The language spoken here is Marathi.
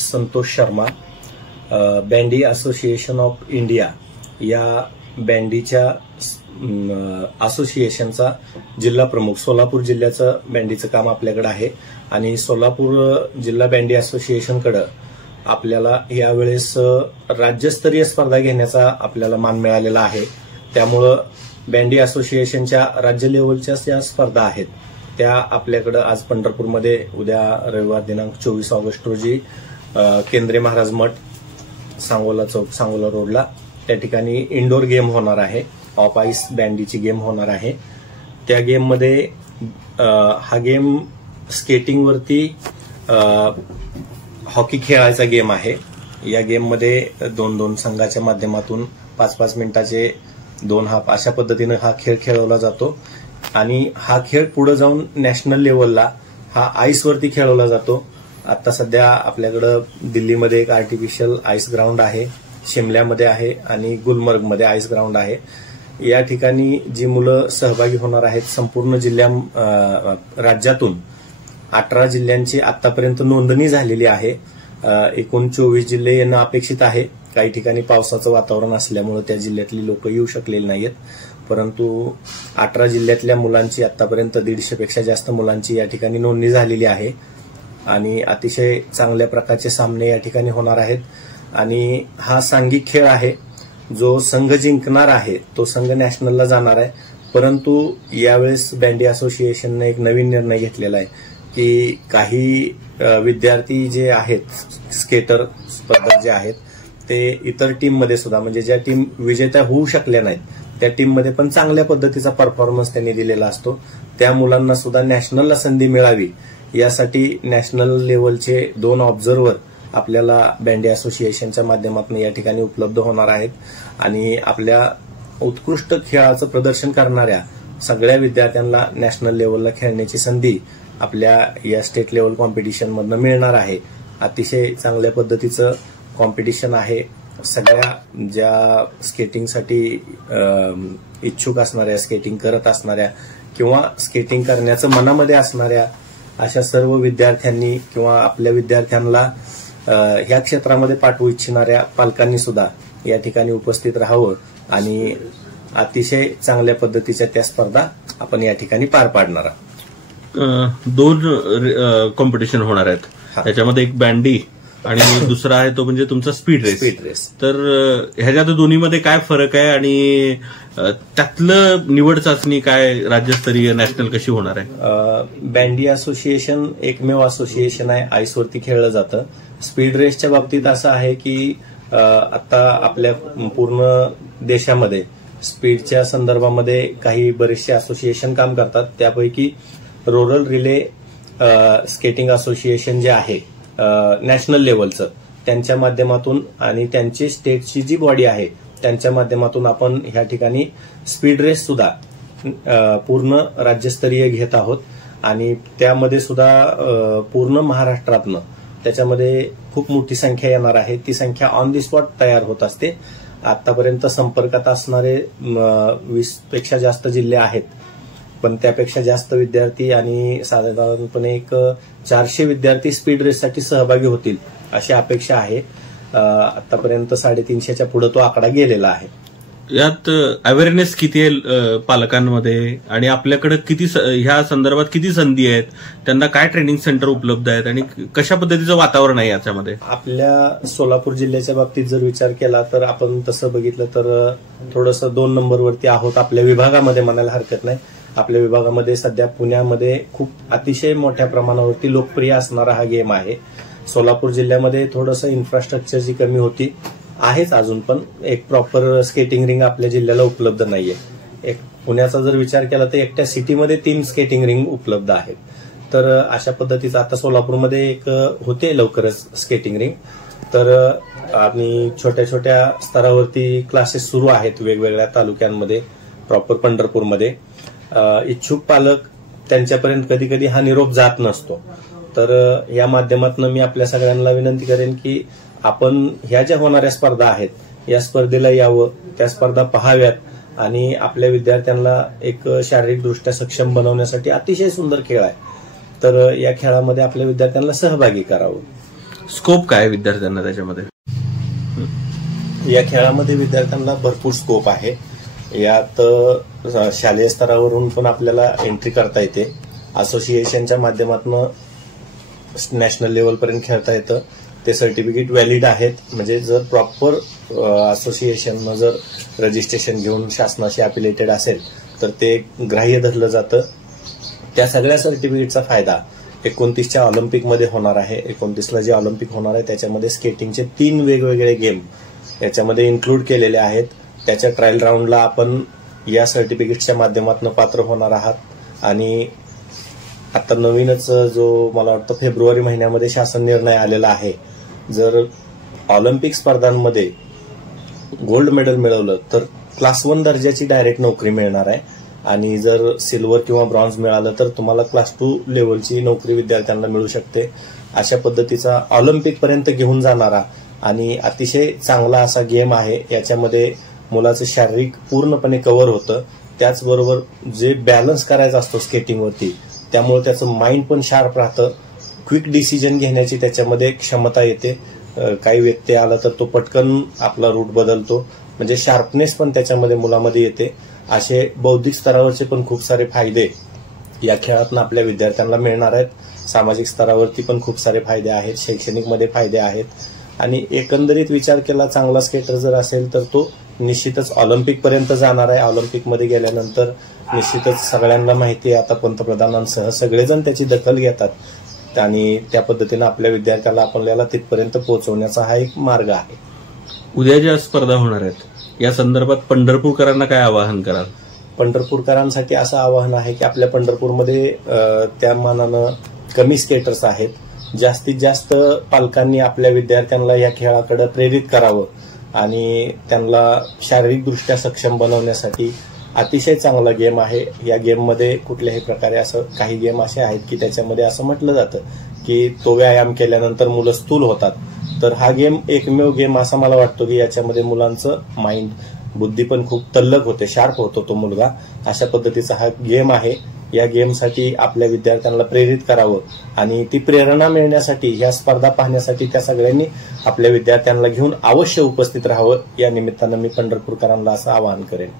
Santosh Sharma, bandy association of India या बँडीच्या असोसिएशनचा जिल्हा प्रमुख. सोलापूर जिल्ह्याचं बँडीचं काम आपल्याकडे आहे आणि सोलापूर जिल्हा बँडी असोसिएशनकडे आपल्याला यावेळेस राज्यस्तरीय स्पर्धा घेण्याचा आपल्याला मान मिळालेला आहे. त्यामुळं बँडी असोसिएशनच्या राज्य लेव्हलच्या ज्या स्पर्धा आहेत त्या आपल्याकडे आज पंढरपूरमध्ये उद्या रविवार दिनांक 24 ऑगस्ट रोजी केंद्रीय महाराज मठ, सांगोला चौक, सांगोला रोडला त्या ठिकाणी इंडोर गेम होणार आहे. ऑफ आईस बँडीची गेम होणार आहे. त्या गेममध्ये हा गेम स्केटिंगवरती हॉकी खेळायचा गेम आहे. या गेममध्ये 2-2 संघाच्या माध्यमातून 5-5 मिनिटाचे 2 हाफ अशा पद्धतीने हा खेळ खेळवला जातो आणि हा खेळ पुढे जाऊन नॅशनल लेवलला हा आईसवरती खेळवला जातो. आता सध्या आपल्याकडं दिल्लीमध्ये एक आर्टिफिशियल आईस ग्राउंड आहे, शिमल्यामध्ये आहे आणि गुलमर्गमध्ये आईस ग्राउंड आहे. या ठिकाणी जी मुलं सहभागी होणार आहेत संपूर्ण राज्यातून 18 जिल्ह्यांची आतापर्यंत नोंदणी झालेली आहे. एकूण 24 जिल्हे येणं अपेक्षित आहे. काही ठिकाणी पावसाचं वातावरण असल्यामुळे त्या जिल्ह्यातली लोक येऊ शकलेली नाहीत, परंतु 18 जिल्ह्यातल्या मुलांची आतापर्यंत 150 पेक्षा जास्त मुलांची या ठिकाणी नोंदणी झालेली आहे आणि अतिशय चांगल्या प्रकारचे सामने या ठिकाणी होणार आहेत. आणि हा सांघिक खेळ आहे. जो संघ जिंकणार आहे तो संघ नॅशनलला जाणार आहे. परंतु यावेळेस बँडी असोसिएशनने एक नवीन निर्णय घेतलेला आहे की काही विद्यार्थी जे आहेत, स्केटर स्पर्धक जे आहेत, ते इतर टीममध्ये सुद्धा, म्हणजे ज्या टीम विजेत्या होऊ शकल्या नाहीत त्या टीममध्ये पण चांगल्या पद्धतीचा परफॉर्मन्स त्यांनी दिलेला असतो. त्या मुलांना सुद्धा नॅशनलला संधी मिळावी यासाठी नॅशनल लेवलचे 2 ऑब्झर्व्हर आपल्याला बँडी असोसिएशनच्या माध्यमातून या ठिकाणी उपलब्ध होणार आहेत आणि आपल्या उत्कृष्ट खेळाचं प्रदर्शन करणाऱ्या सगळ्या विद्यार्थ्यांना नॅशनल लेवलला खेळण्याची संधी आपल्या या स्टेट लेवल कॉम्पिटिशनमधनं मिळणार आहे. अतिशय चांगल्या पद्धतीचं कॉम्पिटिशन आहे. सगळ्या ज्या स्केटिंगसाठी इच्छुक असणाऱ्या, स्केटिंग करत असणाऱ्या किंवा स्केटिंग करण्याचं मनामध्ये असणाऱ्या अशा सर्व विद्यार्थ्यांनी किंवा आपल्या विद्यार्थ्यांना ह्या क्षेत्रामध्ये पाठवू इच्छिणाऱ्या पालकांनी सुद्धा या ठिकाणी उपस्थित राहावं आणि अतिशय चांगल्या पद्धतीच्या त्या स्पर्धा आपण या ठिकाणी पार पाडणार आहोत. 2 कॉम्पिटिशन होणार आहेत. त्याच्यामध्ये एक बँडी आणि दुसरा आहे तो म्हणजे तुमचा स्पीड रेस. तर ह्याच्यात दोन्हीमध्ये काय फरक आहे आणि त्यातलं निवड चाचणी काय, राज्यस्तरीय नॅशनल कशी होणार आहे? बँडी असोसिएशन एकमेव असोसिएशन आहे आईसवरती खेळलं जातं. स्पीड रेसच्या बाबतीत असं आहे की आता आपल्या पूर्ण देशामध्ये स्पीडच्या संदर्भामध्ये काही बरेचसे असोसिएशन काम करतात. त्यापैकी रोरल रिले स्केटिंग असोसिएशन जे आहे नॅशनल लेवलचं, त्यांच्या माध्यमातून आणि त्यांची स्टेटची जी बॉडी आहे त्यांच्या माध्यमातून आपण ह्या ठिकाणी स्पीड रेस सुद्धा पूर्ण राज्यस्तरीय घेत आहोत आणि त्यामध्ये सुद्धा पूर्ण महाराष्ट्रातनं त्याच्यामध्ये खूप मोठी संख्या येणार आहे. ती संख्या ऑन दी स्पॉट तयार होत असते. आतापर्यंत संपर्कात असणारे 20 पेक्षा जास्त जिल्हे आहेत, पण त्यापेक्षा जास्त विद्यार्थी आणि साधारणपणे एक 400 विद्यार्थी स्पीड रेससाठी सहभागी होतील अशी अपेक्षा आहे. आतापर्यंत 350च्या पुढे तो आकडा गेलेला आहे. यात अवेअरनेस किती आहे पालकांमध्ये आणि आपल्याकडे किती ह्या संदर्भात किती संधी आहेत, त्यांना काय ट्रेनिंग सेंटर उपलब्ध आहेत आणि कशा पद्धतीचं वातावरण आहे याच्यामध्ये? आपल्या सोलापूर जिल्ह्याच्या बाबतीत जर विचार केला तर आपण तसं बघितलं तर थोडंसं 2 नंबरवरती आहोत आपल्या विभागामध्ये, म्हणायला हरकत नाही. आपल्या विभागामध्ये सध्या पुण्यामध्ये खूप अतिशय मोठ्या प्रमाणावरती लोकप्रिय असणारा हा गेम आहे. सोलापूर जिल्ह्यामध्ये थोडंसं इन्फ्रास्ट्रक्चरची कमी होती, आहेच अजून, पण एक प्रॉपर स्केटिंग रिंग आपल्या जिल्ह्याला उपलब्ध नाहीये. एक पुण्याचा जर विचार केला तर एकट्या सिटीमध्ये 3 स्केटिंग रिंग उपलब्ध आहेत. तर अशा पद्धतीचं आता सोलापूरमध्ये एक होते लवकरच स्केटिंग रिंग. तर आणि छोट्या छोट्या स्तरावरती क्लासेस सुरू आहेत वेगवेगळ्या तालुक्यांमध्ये, प्रॉपर पंढरपूरमध्ये. इच्छुक पालक त्यांच्यापर्यंत कधी कधी हा निरोप जात नसतो. तर या माध्यमातून मी आपल्या सगळ्यांना विनंती करेन की आपण ह्या ज्या होणाऱ्या स्पर्धा आहेत या स्पर्धेला यावं, त्या स्पर्धा पाहाव्यात आणि आपल्या विद्यार्थ्यांना एक शारीरिकदृष्ट्या सक्षम बनवण्यासाठी अतिशय सुंदर खेळ आहे. तर या खेळामध्ये आपल्या विद्यार्थ्यांना सहभागी करावं. स्कोप काय विद्यार्थ्यांना त्याच्यामध्ये? या खेळामध्ये विद्यार्थ्यांना भरपूर स्कोप आहे. यात शालेय स्तरावरून पण आपल्याला एंट्री करता येते. असोसिएशनच्या माध्यमातून नॅशनल लेवलपर्यंत खेळता येतं. ते सर्टिफिकेट व्हॅलिड आहेत. म्हणजे जर प्रॉपर असोसिएशननं जर रजिस्ट्रेशन घेऊन शासनाशी अफिलिएटेड असेल तर ते ग्राह्य धरलं जातं. त्या सगळ्या सर्टिफिकेटचा फायदा 29च्या ऑलिम्पिकमध्ये होणार आहे. 29ला जे ऑलिम्पिक होणार आहे त्याच्यामध्ये स्केटिंगचे 3 वेगवेगळे गेम याच्यामध्ये इन्क्लूड केलेले आहेत. त्याच्या ट्रायल राऊंडला आपण या सर्टिफिकेटच्या माध्यमातून पात्र होणार आहात. आणि आता नवीनच जो मला वाटतं फेब्रुवारी महिन्यामध्ये शासन निर्णय आलेला आहे, जर ऑलिम्पिक स्पर्धांमध्ये गोल्ड मेडल मिळवलं तर क्लास 1 दर्जाची डायरेक्ट नोकरी मिळणार आहे. आणि जर सिल्वर किंवा ब्रॉन्झ मिळालं तर तुम्हाला क्लास 2 लेवलची नोकरी विद्यार्थ्यांना मिळू शकते. अशा पद्धतीचा ऑलिम्पिक पर्यंत घेऊन जाणारा आणि अतिशय चांगला असा गेम आहे. याच्यामध्ये मुलाचं शारीरिक पूर्णपणे कव्हर होतं. त्याचबरोबर जे बॅलन्स करायचा असतो स्केटिंगवरती, त्यामुळे त्याचं माइंड पण शार्प राहतं. क्विक डिसिजन घेण्याची त्याच्यामध्ये क्षमता येते. काही व्यक्ती आला तर तो पटकन आपला रूट बदलतो. म्हणजे शार्पनेस पण त्याच्यामध्ये मुलामध्ये येते. असे बौद्धिक स्तरावरचे पण खूप सारे फायदे या खेळातून आपल्या विद्यार्थ्यांना मिळणार आहेत. सामाजिक स्तरावरती पण खूप सारे फायदे आहेत. शैक्षणिकमध्ये फायदे आहेत. आणि एकंदरीत विचार केला चांगला स्केटर जर असेल तर तो निश्चितच ऑलिम्पिक पर्यंत जाणार आहे. ऑलिम्पिकमध्ये गेल्यानंतर निश्चितच सगळ्यांना माहिती आहे आता पंतप्रधानांसह सगळेजण त्याची दखल घेतात आणि त्या पद्धतीनं आपल्या विद्यार्थ्याला आपल्याला तिथपर्यंत पोहोचवण्याचा हा एक मार्ग आहे. उद्या ज्या स्पर्धा होणार आहेत या संदर्भात पंढरपूरकरांना काय आवाहन कराल? पंढरपूरकरांसाठी असं आवाहन आहे की आपल्या पंढरपूरमध्ये त्या मानानं कमी स्केटर्स आहेत. जास्तीत जास्त पालकांनी आपल्या विद्यार्थ्यांना या खेळाकडे प्रेरित करावं आणि त्यांना शारीरिकदृष्ट्या सक्षम बनवण्यासाठी अतिशय चांगला गेम आहे. या गेममध्ये कुठल्याही प्रकारे असं काही गेम असे आहेत की त्याच्यामध्ये असं म्हटलं जातं की तो व्यायाम केल्यानंतर मुलं स्थूल होतात. तर हा गेम एकमेव गेम असा मला वाटतो की याच्यामध्ये मुलांचं माइंड बुद्धी पण खूप तल्लख होते, शार्प होतो तो मुलगा. अशा पद्धतीचा हा गेम आहे. या गेमसाठी आपल्या विद्यार्थ्यांना प्रेरित करावं आणि ती प्रेरणा मिळण्यासाठी ह्या स्पर्धा पाहण्यासाठी त्या सगळ्यांनी आपल्या विद्यार्थ्यांना घेऊन अवश्य उपस्थित राहावं. या निमित्तानं मी पंढरपूरकरांना असं आवाहन करेन.